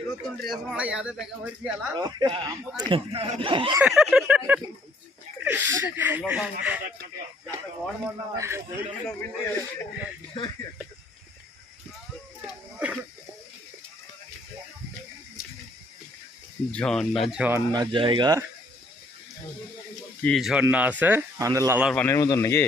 ಇವತ್ತು ಡ್ರೆಸ್ ಮಾಡ ಯಾವ್ದೇ ಬೇಗ ಹೊರಿಸಿ ಅಲ್ಲ ঝর্ণা ঝর্ণা জায়গা কি ঝর্ণা আছে আমাদের লালার পানির মতন নাকি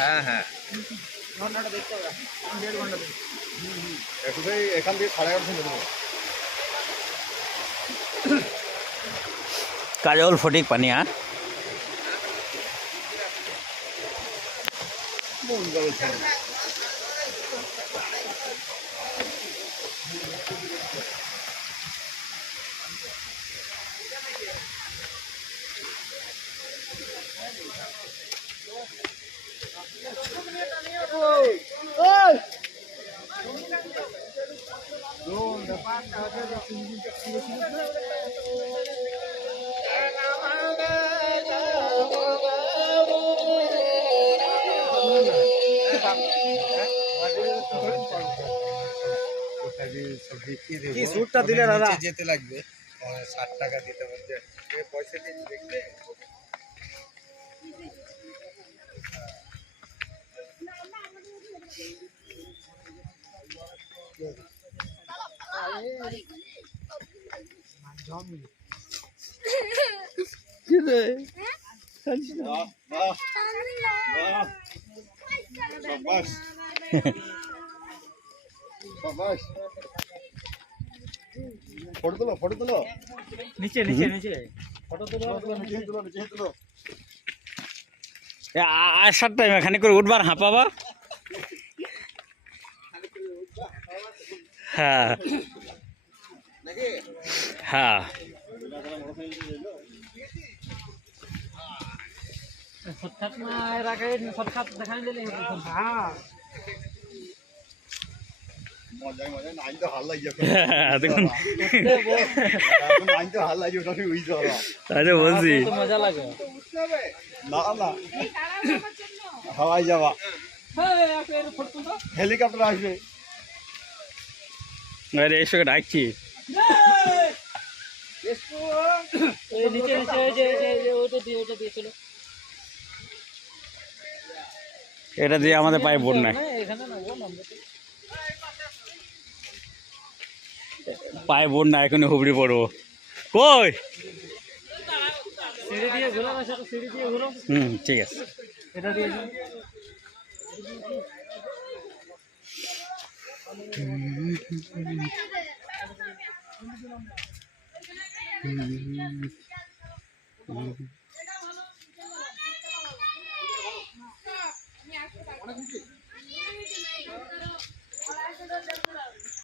হ্যাঁ হ্যাঁ ঝর্ণাটা দেখতে হবে 1.5 ঘন্টা এখান থেকে 11:30 কাজল ফটিক পানি হ্যাঁ কি সুটটা দিলে দাদা যেতে লাগবে 60 টাকা দিতে হবে পয়সা দিয়ে দেখবে ফটো তুলো নিচে নিচে নিচে ফটো তুলো নিচে তুলো আসার টাইম এখানে করে উঠবার হাঁপাবা হ্যাঁ হ্যাঁ দেখুন বলছি মজা লাগে না না হাওয়াই যাওয়া হেলিকপ্টার আসবে আরে এসে ডাকছি এটা দিয়ে আমাদের পায়ে বোন নাই পায়ে বোন না এখন হুবড়ি পড়বো কই ঠিক আছে এটা দিয়ে